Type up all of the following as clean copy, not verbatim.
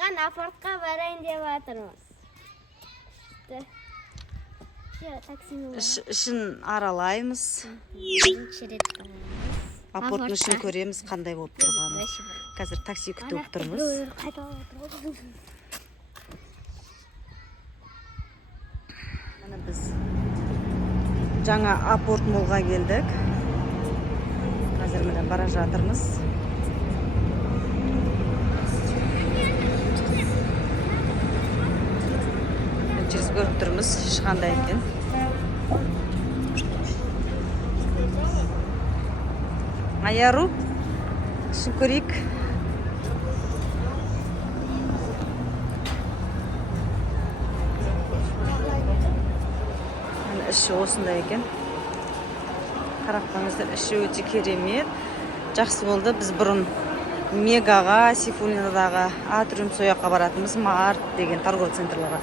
қалған апортқа барайын деп жатырмыз. Ішін аралаймыз. Апорттың ішін көреміз, қандай болып тұрғанын. Қазір такси күтіп тұрмыз. Міне біз жаңа апорт молға келдік. Қазір міне бара жатырмыз. Через көріп тұрмыз, ешқандай екен. Аяру, ішін көрейік. Іші осындай екен. Қарақтаңыздар, іші өте керемет. Жақсы болды. Біз бұрын Мегаға, Сейфуллинадағы Атриум сояққа баратымыз, Март деген торговый центрларға.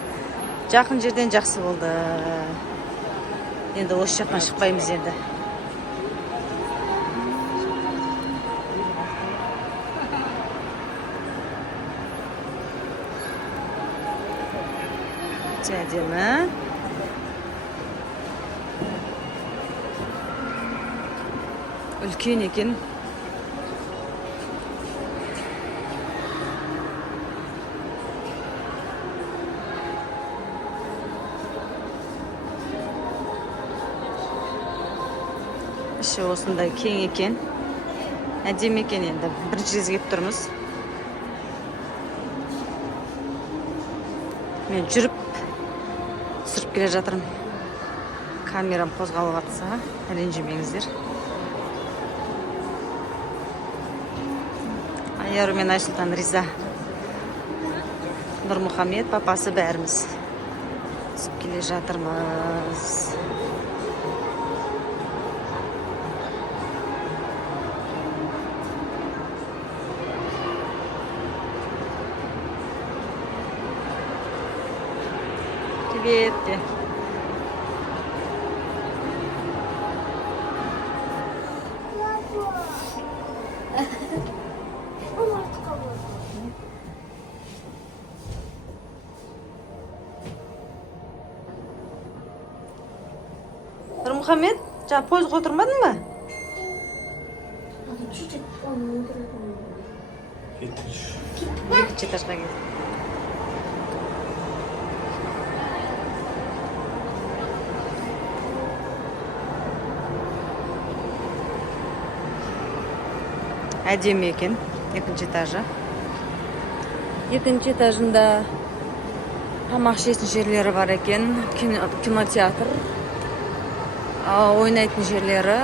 Жақын жерден жақсы болды. Енді осы жақтан шықпаймыз енді. Әдемі. Үлкен екен. Іші осындай кең екен. Әдемі екен енді. Бірінші рет келіп тұрмыз. Мен жүріп түсіріп келе жатырмын. Камерам қозғалып жатса, ренжімеңіздер. Аяру мен Айсұлтан риза. Нұрмұхамед папасы бәріміз түсіп келе жатырмыз. Привет. Нұрмұхамед, жаңа пойызға отырмадың ба? Екінші этажға келдік. Әдемі екен, екінші этажы. Екінші этажында тамақ ішетін жерлері бар екен, кинотеатр, ойнайтын жерлері,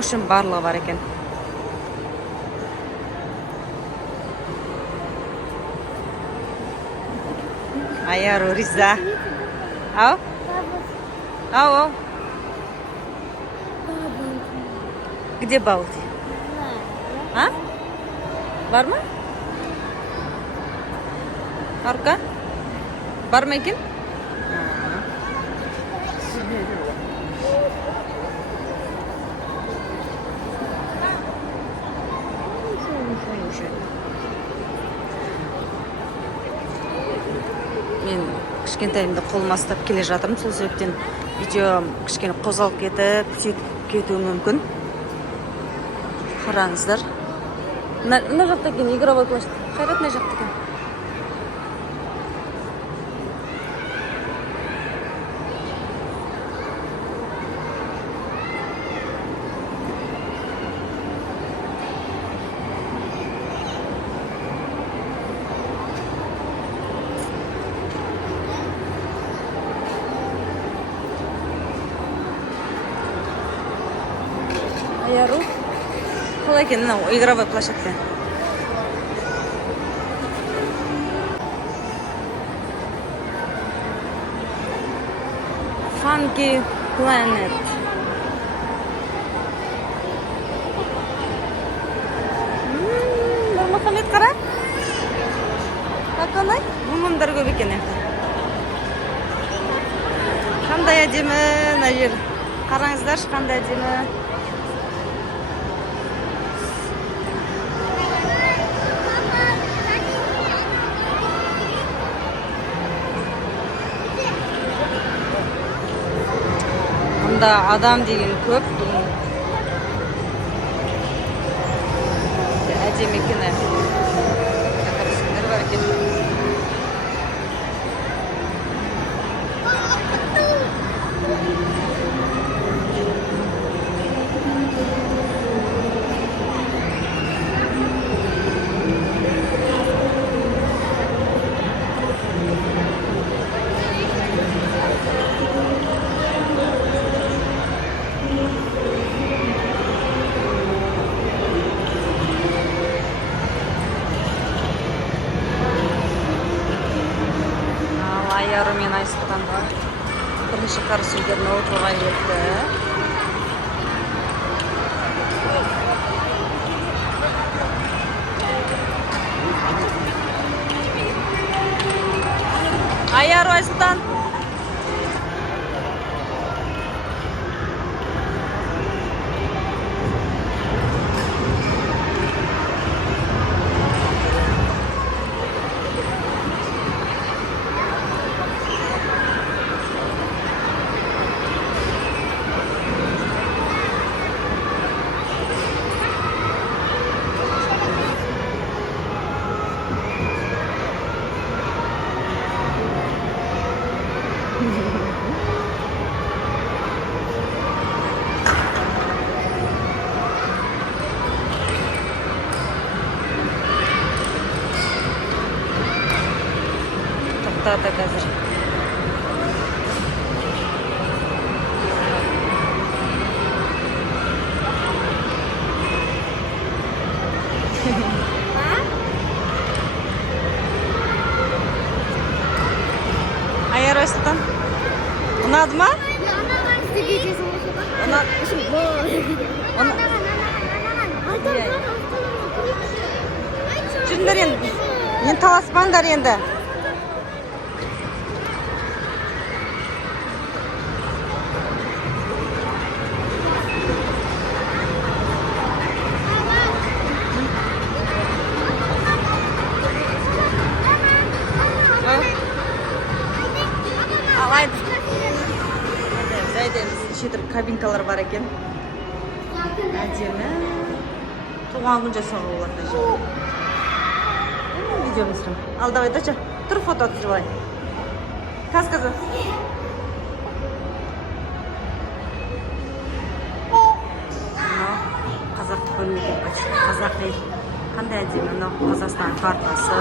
үшін барлығы бар екен. Аяру риза. Ау? Ау? Где Баути? А? Бар ма? Арка? Бар ма екен? Мен кішкентайымды қолыма ұстап келе жатырмын, сол себептен видео кішкене қозғалып кетіп, кетуі мүмкін. Қараңыздар. Мына жақта екен, игровой площадка. Қайрат мына жақта екен. Аяру. Қалай екен, мынау игровой площадка. Funky Planet. Нұрмұхамед қара. Қандай? Мамамдар көп екен. Қандай әдемі мына жер. Қараңыздаршы, қандай әдемі. да адам деген көп. Әдемі екен. Кімдер бар екен. Айяры мен Айсұлтан бірінші қарсы үйлеріне отыруға келді. Айяры Айсұлтан. Тоқтады қазір. Айяры Айсұлтан. Ұнады ма? Жүріңдер енді. Енді таласпаңдар енді. Алайды. Жайден шетір кабинкалар бар екен. Әдемі. Туған күн жасауға болады. Видео мысырым. Ал, давай, дача. Тұр фото түсіріп алайын. Каз-казы. Қазақ бөлмеген почти. Қазақи. Қандай әдемі. Қазақстан картасы.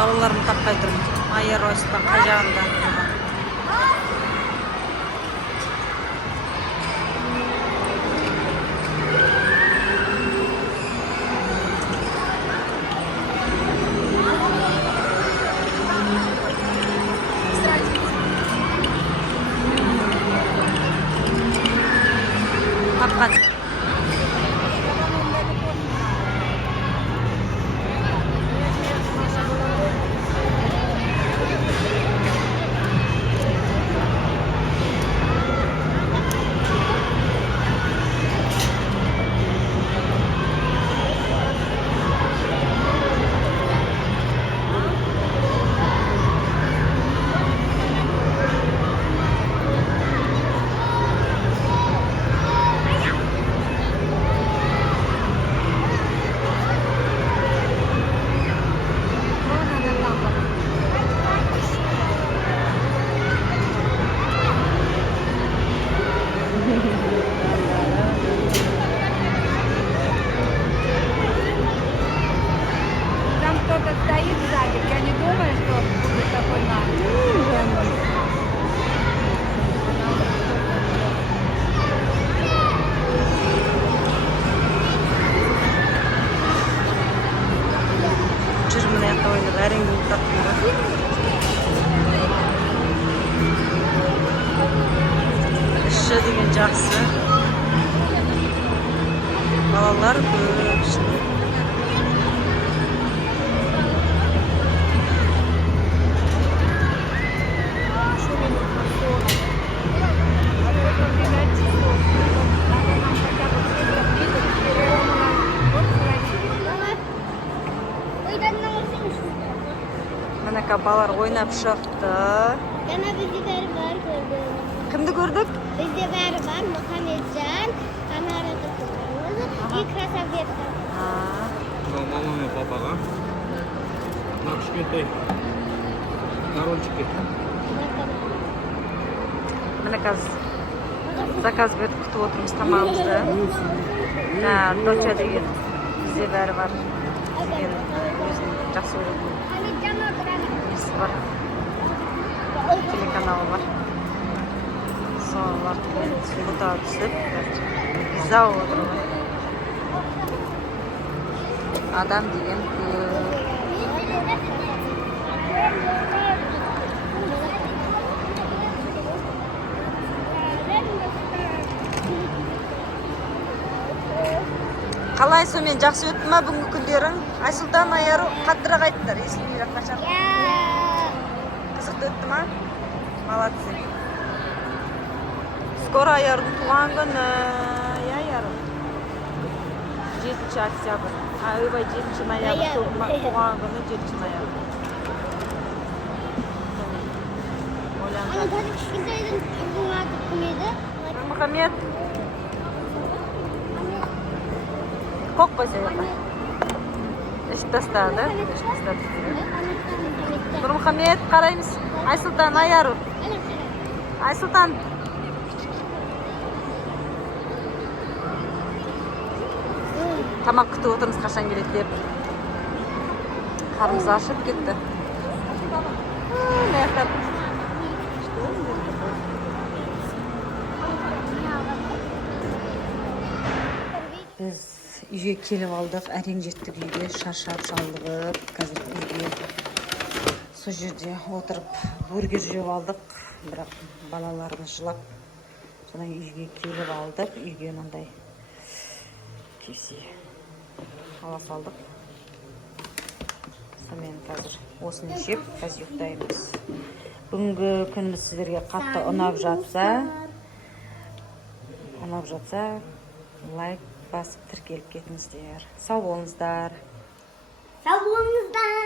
Балаларымды таппай тұрмын. Майер Ойсыдан қажағында. Тапқан. Там кто-то стоит сзади, я не думаю, что будет такой навык. Жүрмін аяқта ойнап, әрең болып таппын. Іші деген жақсы. Балалар көп ішінде. Мінекі балалар ойнап шықты. Yana bizde beri var gördüm. Кімді көрдік? Bizde beri var Muhammedcan, Kanara kızımız, İkra Sabiyet'ten. Мама мен папаға мына кішкентай корончикке Міне қазір заказ беріп күтіп отырмыз тамағымызды. Доча деген бізде бәрі бар. Мен өзім жақсы көретін Muhammedcan oturan. несі бар. Телеканалы бар. Солар сұлғыта түсіп, пизза отырмын. Адам деген көп. Қалай сонымен жақсы өтті ма бүгінгі күндерің? Айсұлтан, Айару қаттырақ айттыңдар, естілмей жатқанша. Қызықты өтті ма? Молодцы. Скоро Айарудың туған күні. Айару. 7 октябрь. Ойбай, 7 ноябрь. Туған күні 7 ноябрь. Ойланды. Ama tabii kişilerin uzun artık kumuydu. Мұхаммед. Қоқ қойса еді. Ішіп тастады. Нұрмұхаммед, қараймыз. Айсұлтан, Айару. Айсұлтан. Тамақ күтіп отырмыз, қашан келеді деп. Қарымыз ашып кетті. Біз үйге келіп алдық, әрең жеттік үйге, шаршап шалдығып, қазір үйге сол жерде отырып бургер жеп алдық, бірақ балаларымыз жылап, жаңа үйге келіп алдық, үйге мындай кепси ала салдық. Сонымен қазір осыны жеп, қазір ұйықтаймыз. Бүгінгі күніміз сіздерге қатты ұнап жатса, лайк басып тіркеліп кетіңіздер. Сау болыңыздар. Sağ olunuzdan.